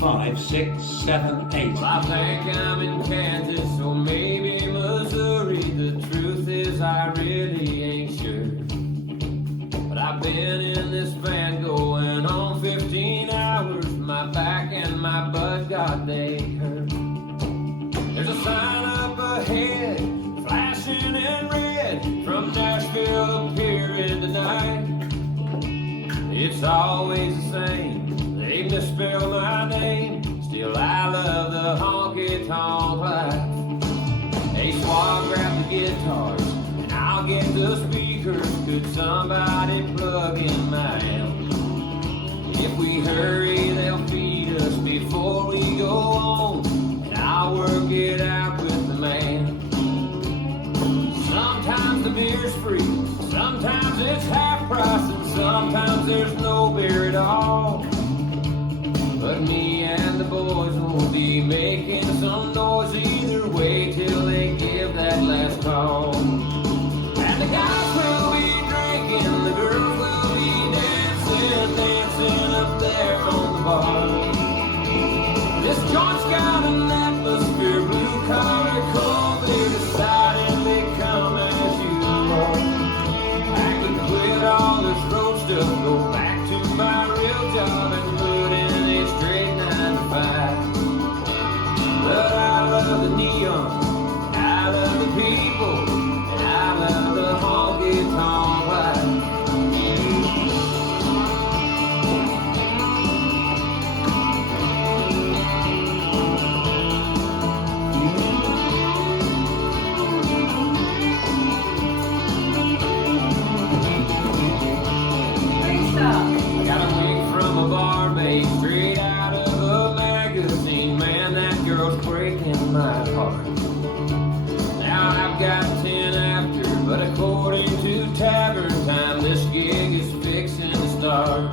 5, 6, 7, 8. Well, I think I'm in Kansas or maybe Missouri. The truth is I really ain't sure. But I've been in this van going on 15 hours. My back and my butt, God, they hurt. There's a sign up ahead, flashing in red, from Nashville up here in tonight. It's always the same, they misspell my name. Still I love the honky-tonk life. Hey, Swag, grab the guitars, and I'll get the speakers. Could somebody plug in my amp? If we hurry, they'll feed us before we go on, and I'll work it out with the man. Sometimes the beer's free, sometimes it's half price, and sometimes there's no beer at all. But me and the boys will be making some noise either way till they give that last call. And the guys will be drinking, the girls will be dancing, dancing up there on the bar. This joint's got an atmosphere, blue collar, cold, they decided they come as you are. I could quit all this road stuff, go back to my real job and put in a straight 9 to 5. But I love the neon, I love the people, and I love the honky-tonk life. Got a wig from a barmaid, straight out of a magazine. Man, that girl's breaking my heart. Now I've got 10 after, but according to tavern time, this gig is fixing to start.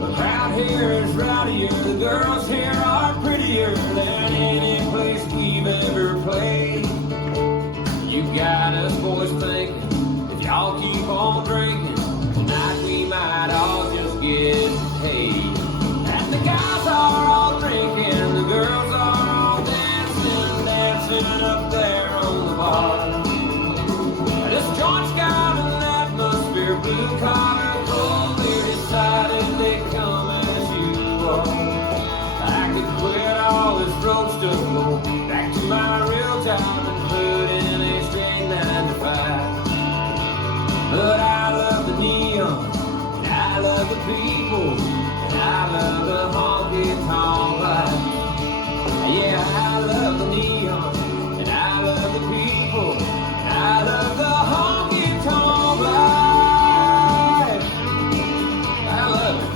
The crowd here is rowdier, the girls here are prettier than any place we've ever played. You got us boys thinking, if y'all keep on drinking, tonight we might all just get paid. And the guys are all drinking, the girls are all dancing, dancing up there on the bar. This joint's got an atmosphere, blue collar, cold, they decided they come as you are. I could quit all this road stuff, go back to my real job and put in a straight 9 to 5. But I love the neon, and I love the people, and I love the honky-tonk life. Yeah, I love the neon, and I love the people, and I love the honky-tonk life. I love it.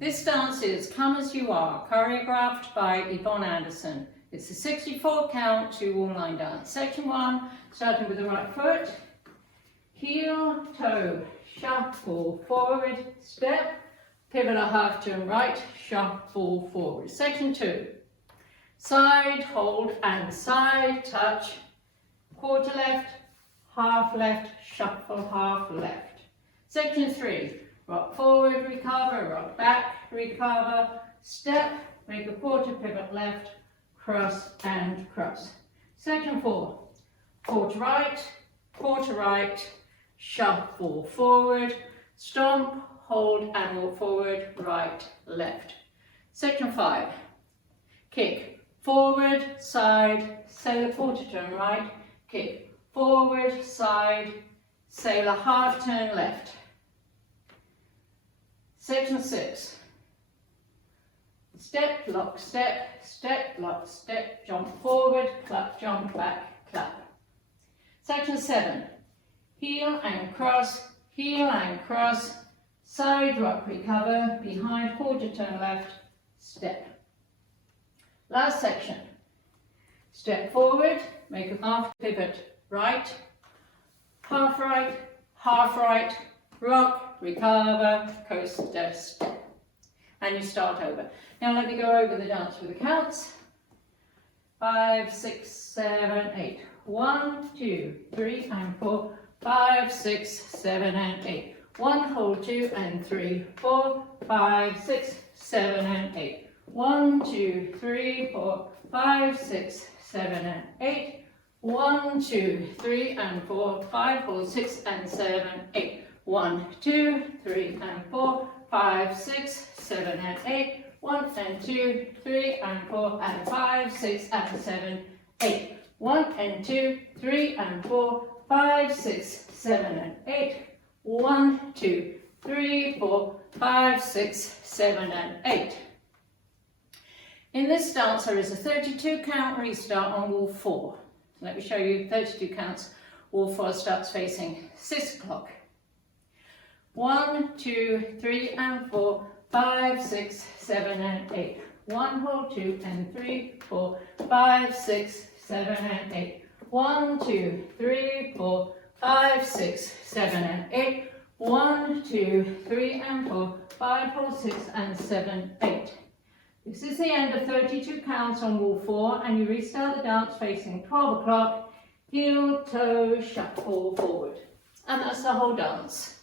This dance is Come As You Are, choreographed by Yvonne Anderson. It's a 64 count 2-wall line dance. Section 1, starting with the right foot, heel, toe, shuffle, forward, step, pivot a half turn right, shuffle forward. Section 2, side, hold and side, touch, quarter left, shuffle half left. Section 3, rock forward, recover, rock back, recover, step, make a quarter pivot left, cross and cross. Section 4, quarter right, shuffle forward, stomp, hold and walk forward, right, left. Section 5, kick, forward, side, sailor quarter turn right, kick, forward, side, sailor half turn left. Section 6, step, lock, step, jump forward, clap, jump back, clap. Section 7, heel and cross, side rock, recover, behind quarter turn left, step. Last section, step forward, make a half pivot right, half right, rock, recover, coaster, step. And you start over. Now let me go over the dance with the counts. 5, 6, 7, 8. 1, 2, 3 and 4, 5, 6, 7 and 8. 1, hold 2 and 3, 4, 5, 6, 7 and 8. 1, 2, 3, 4, 5, 6, 7 and 8. 1, 2, 3 and 4, 5, 4, 6 and 7, 8. 1, 2, 3 and 4, 5, 6, 7 and 8. 1 and 2, 3 and 4 and 5, 6 and 7, 8. 1 and 2, 3 and 4, 5, 6, 7 and 8. 1, 2, 3, 4, 5, 6, 7 and 8. In this dance there is a 32 count restart on wall 4. So let me show you 32 counts. Wall 4 starts facing 6 o'clock. 1, 2, 3 and 4, 5, 6, 7 and 8. 1, hold 2 and 3, 4, 5, 6, 7 and 8. 1, 2, 3, 4, 5, 6, 7 and 8. 1, 2, 3 and 4, 5, 4, 6 and 7, 8. This is the end of 32 counts on wall 4 and you restart the dance facing 12 o'clock, heel, toe, shuffle forward. And that's the whole dance.